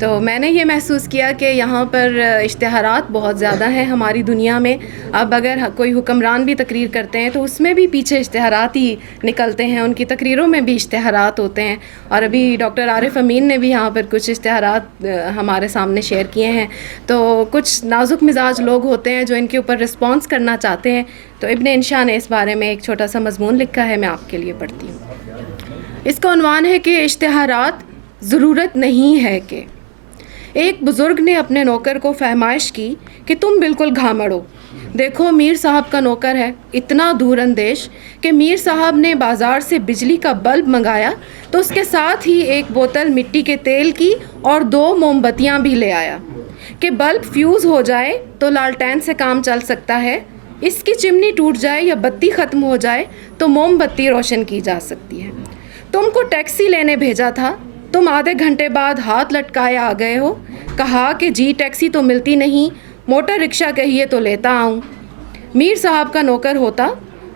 تو میں نے یہ محسوس کیا کہ یہاں پر اشتہارات بہت زیادہ ہیں ہماری دنیا میں. اب اگر کوئی حکمران بھی تقریر کرتے ہیں تو اس میں بھی پیچھے اشتہارات ہی نکلتے ہیں, ان کی تقریروں میں بھی اشتہارات ہوتے ہیں. اور ابھی ڈاکٹر عارف امین نے بھی یہاں پر کچھ اشتہارات ہمارے سامنے شیئر کیے ہیں. تو کچھ نازک مزاج لوگ ہوتے ہیں جو ان کے اوپر رسپانس کرنا چاہتے ہیں. تو ابن انشا نے اس بارے میں ایک چھوٹا سا مضمون لکھا ہے, میں آپ کے لیے پڑھتی ہوں. اس کا عنوان ہے کہ اشتہارات ضرورت نہیں ہے کہ. ایک بزرگ نے اپنے نوکر کو فہمائش کی کہ تم بالکل گھامڑ ہو. دیکھو میر صاحب کا نوکر ہے اتنا دور اندیش کہ میر صاحب نے بازار سے بجلی کا بلب منگایا تو اس کے ساتھ ہی ایک بوتل مٹی کے تیل کی اور 2 موم بتیاں بھی لے آیا کہ بلب فیوز ہو جائے تو لالٹین سے کام چل سکتا ہے, اس کی چمنی ٹوٹ جائے یا بتی ختم ہو جائے تو موم بتی روشن کی جا سکتی ہے. تم کو ٹیکسی لینے بھیجا تھا, تم آدھے گھنٹے بعد ہاتھ لٹکائے آ گئے ہو. کہا کہ جی ٹیکسی تو ملتی نہیں, موٹر رکشہ کہیے تو لیتا آؤں. میر صاحب کا نوکر ہوتا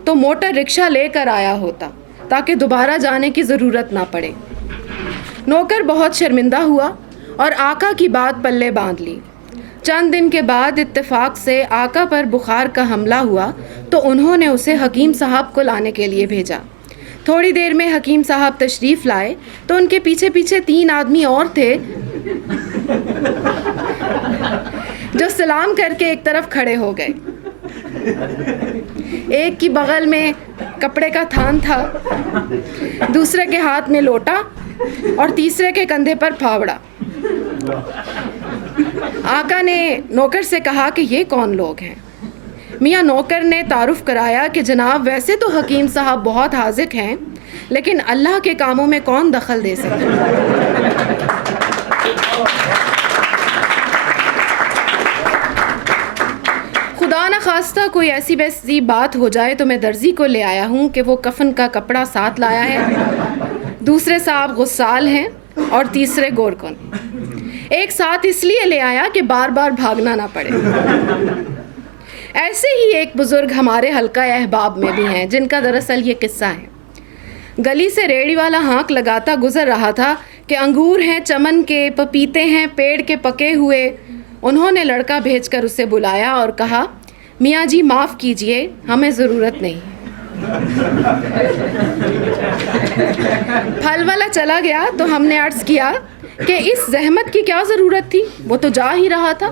تو موٹر رکشہ لے کر آیا ہوتا تاکہ دوبارہ جانے کی ضرورت نہ پڑے. نوکر بہت شرمندہ ہوا اور آقا کی بات پلے باندھ لی. چند دن کے بعد اتفاق سے آقا پر بخار کا حملہ ہوا تو انہوں نے اسے حکیم صاحب کو لانے کے لیے بھیجا. تھوڑی دیر میں حکیم صاحب تشریف لائے تو ان کے پیچھے پیچھے 3 آدمی اور تھے جو سلام کر کے ایک طرف کھڑے ہو گئے. ایک کی بغل میں کپڑے کا تھان تھا, دوسرے کے ہاتھ میں لوٹا اور تیسرے کے کندھے پر پھاوڑا. آقا نے نوکر سے کہا کہ یہ کون لوگ ہیں؟ میاں نوکر نے تعارف کرایا کہ جناب ویسے تو حکیم صاحب بہت حاذق ہیں لیکن اللہ کے کاموں میں کون دخل دے سکتا. خدا نخواستہ کوئی ایسی ویسی بات ہو جائے تو میں درزی کو لے آیا ہوں کہ وہ کفن کا کپڑا ساتھ لایا ہے, دوسرے صاحب غسال ہیں اور تیسرے گورکن. ایک ساتھ اس لیے لے آیا کہ بار بار بھاگنا نہ پڑے. ایسے ہی ایک بزرگ ہمارے حلقہ احباب میں بھی ہیں جن کا دراصل یہ قصہ ہے. گلی سے ریڑھی والا ہانک لگاتا گزر رہا تھا کہ انگور ہیں چمن کے, پپیتے ہیں پیڑ کے پکے ہوئے. انہوں نے لڑکا بھیج کر اسے بلایا اور کہا میاں جی معاف کیجئے ہمیں ضرورت نہیں. پھل والا چلا گیا تو ہم نے عرض کیا کہ اس زحمت کی کیا ضرورت تھی, وہ تو جا ہی رہا تھا,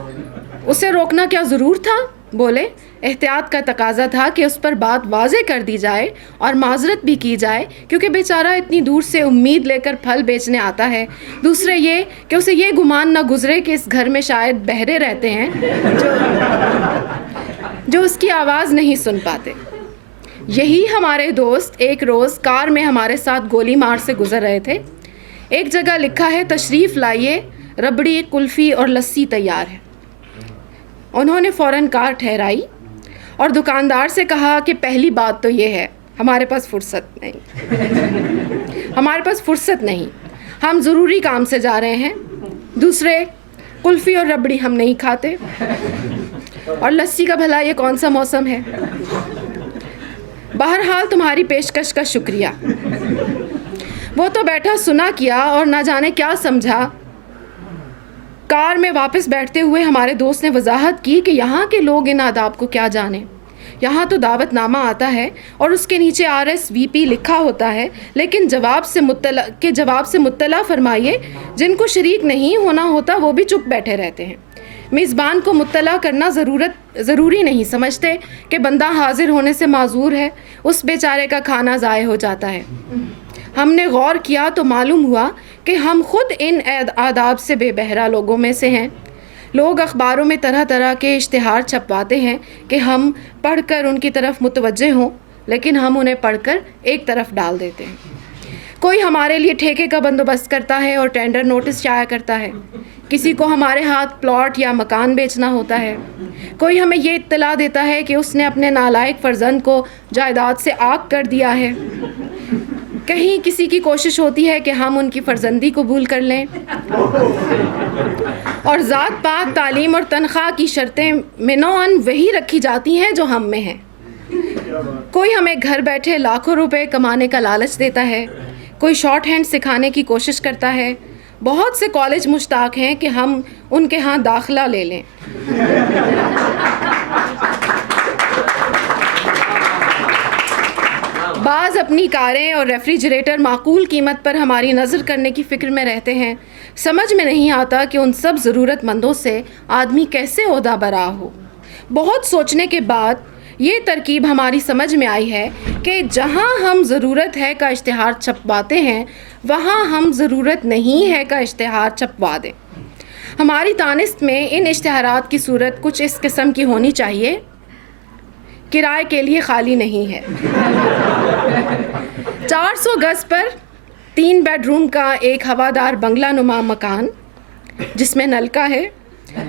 اسے روکنا کیا ضرور تھا. بولے احتیاط کا تقاضا تھا کہ اس پر بات واضح کر دی جائے اور معذرت بھی کی جائے کیونکہ بیچارہ اتنی دور سے امید لے کر پھل بیچنے آتا ہے. دوسرے یہ کہ اسے یہ گمان نہ گزرے کہ اس گھر میں شاید بہرے رہتے ہیں جو اس کی آواز نہیں سن پاتے. یہی ہمارے دوست ایک روز کار میں ہمارے ساتھ گولی مار سے گزر رہے تھے. ایک جگہ لکھا ہے تشریف لائیے, ربڑی کلفی اور لسی تیار ہے. انہوں نے فوراً کار ٹھہرائی اور دکاندار سے کہا کہ پہلی بات تو یہ ہے ہمارے پاس فرصت نہیں, ہم ضروری کام سے جا رہے ہیں. دوسرے کلفی اور ربڑی ہم نہیں کھاتے, اور لسی کا بھلا یہ کون سا موسم ہے. بہرحال تمہاری پیشکش کا شکریہ. وہ تو بیٹھا سنا کیا اور نہ جانے کیا سمجھا. کار میں واپس بیٹھتے ہوئے ہمارے دوست نے وضاحت کی کہ یہاں کے لوگ ان آداب کو کیا جانیں. یہاں تو دعوت نامہ آتا ہے اور اس کے نیچے RSVP لکھا ہوتا ہے, لیکن جواب سے مطلع فرمائیے. جن کو شریک نہیں ہونا ہوتا وہ بھی چپ بیٹھے رہتے ہیں. میزبان کو مطلع کرنا ضروری نہیں سمجھتے کہ بندہ حاضر ہونے سے معذور ہے, اس بیچارے کا کھانا ضائع ہو جاتا ہے. ہم نے غور کیا تو معلوم ہوا کہ ہم خود ان آداب سے بے بہرا لوگوں میں سے ہیں. لوگ اخباروں میں طرح طرح کے اشتہار چھپواتے ہیں کہ ہم پڑھ کر ان کی طرف متوجہ ہوں, لیکن ہم انہیں پڑھ کر ایک طرف ڈال دیتے ہیں. کوئی ہمارے لیے ٹھیکے کا بندوبست کرتا ہے اور ٹینڈر نوٹس شائع کرتا ہے. کسی کو ہمارے ہاتھ پلاٹ یا مکان بیچنا ہوتا ہے. کوئی ہمیں یہ اطلاع دیتا ہے کہ اس نے اپنے نالائق فرزند کو جائیداد سے عاق کر دیا ہے. کہیں کسی کی کوشش ہوتی ہے کہ ہم ان کی فرزندی قبول کر لیں, اور ذات پات تعلیم اور تنخواہ کی شرطیں منوعاً وہی رکھی جاتی ہیں جو ہم میں ہیں. کوئی ہمیں گھر بیٹھے لاکھوں روپے کمانے کا لالچ دیتا ہے, کوئی شارٹ ہینڈ سکھانے کی کوشش کرتا ہے, بہت سے کالج مشتاق ہیں کہ ہم ان کے ہاں داخلہ لے لیں. بعض اپنی کاریں اور ریفریجریٹر معقول قیمت پر ہماری نظر کرنے کی فکر میں رہتے ہیں. سمجھ میں نہیں آتا کہ ان سب ضرورت مندوں سے آدمی کیسے عہدہ برآ ہو. بہت سوچنے کے بعد یہ ترکیب ہماری سمجھ میں آئی ہے کہ جہاں ہم ضرورت ہے کا اشتہار چھپواتے ہیں وہاں ہم ضرورت نہیں ہے کا اشتہار چھپوا دیں. ہماری دانست میں ان اشتہارات کی صورت کچھ اس قسم کی ہونی چاہیے: کرائے کے لیے خالی نہیں ہے. 400 گز پر 3 بیڈ روم کا ایک ہوادار بنگلہ نما مکان جس میں نلکا ہے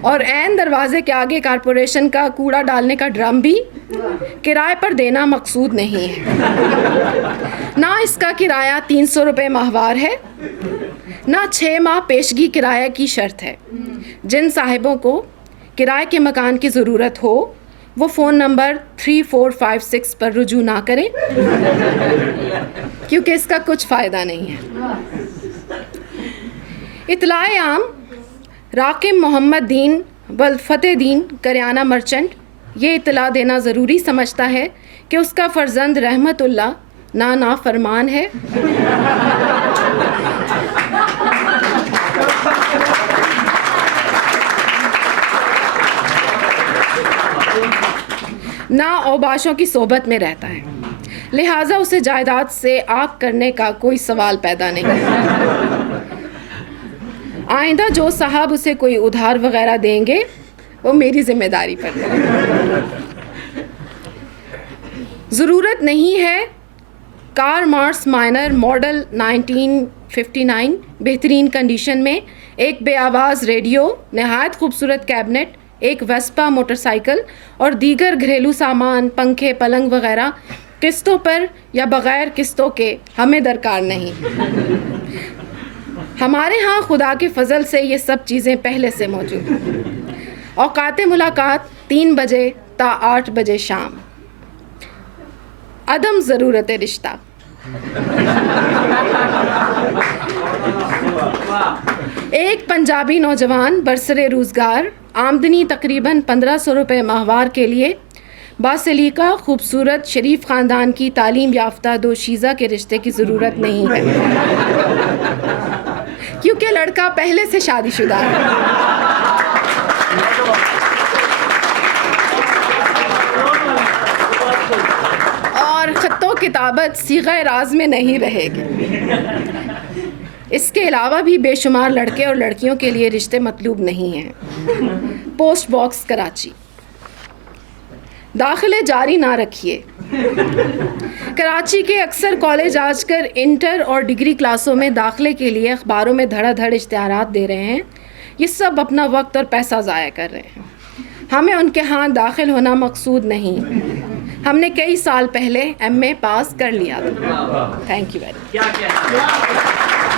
اور عین دروازے کے آگے کارپوریشن کا کوڑا ڈالنے کا ڈرم بھی کرائے پر دینا مقصود نہیں ہے. نہ اس کا کرایہ 300 روپے ماہوار ہے، نہ 6 ماہ پیشگی کرایہ کی شرط ہے. جن صاحبوں کو کرائے کے مکان کی ضرورت ہو وہ فون نمبر 3456 پر رجوع نہ کریں کیونکہ اس کا کچھ فائدہ نہیں ہے. اطلاع عام: راقم محمد دین والفتح دین کریانہ مرچنٹ یہ اطلاع دینا ضروری سمجھتا ہے کہ اس کا فرزند رحمت اللہ نافرمان ہے. نہ اوباشوں کی صحبت میں رہتا ہے، لہٰذا اسے جائیداد سے آگ کرنے کا کوئی سوال پیدا نہیں. آئندہ جو صاحب اسے کوئی ادھار وغیرہ دیں گے وہ میری ذمہ داری پر ہے. ضرورت نہیں ہے کار مارس مائنر ماڈل 1959 بہترین کنڈیشن میں، ایک بے آواز ریڈیو، نہایت خوبصورت کیبنٹ، ایک ویسپا موٹر سائیکل اور دیگر گھریلو سامان، پنکھے، پلنگ وغیرہ قسطوں پر یا بغیر قسطوں کے ہمیں درکار نہیں. ہمارے ہاں خدا کے فضل سے یہ سب چیزیں پہلے سے موجود ہیں. اوقات ملاقات 3 بجے تا 8 بجے شام. عدم ضرورت رشتہ. ایک پنجابی نوجوان برسر روزگار، آمدنی تقریباً 1500 روپے ماہوار کے لیے باسلیقہ خوبصورت شریف خاندان کی تعلیم یافتہ دوشیزہ کے رشتے کی ضرورت نہیں ہے کیونکہ لڑکا پہلے سے شادی شدہ ہے. اور خط و کتابت صیغہ راز میں نہیں رہے گی. اس کے علاوہ بھی بے شمار لڑکے اور لڑکیوں کے لیے رشتے مطلوب نہیں ہیں. Post box Karachi. داخلے جاری نہ رکھیے. کراچی کے اکثر کالج آج کل انٹر اور ڈگری کلاسوں میں داخلے کے لیے اخباروں میں دھڑا دھڑ اشتہارات دے رہے ہیں. یہ سب اپنا وقت اور پیسہ ضائع کر رہے ہیں. ہمیں ان کے ہاں داخل ہونا مقصود نہیں. ہم نے کئی سال پہلے ایم اے پاس کر لیا تھا. Thank you very much.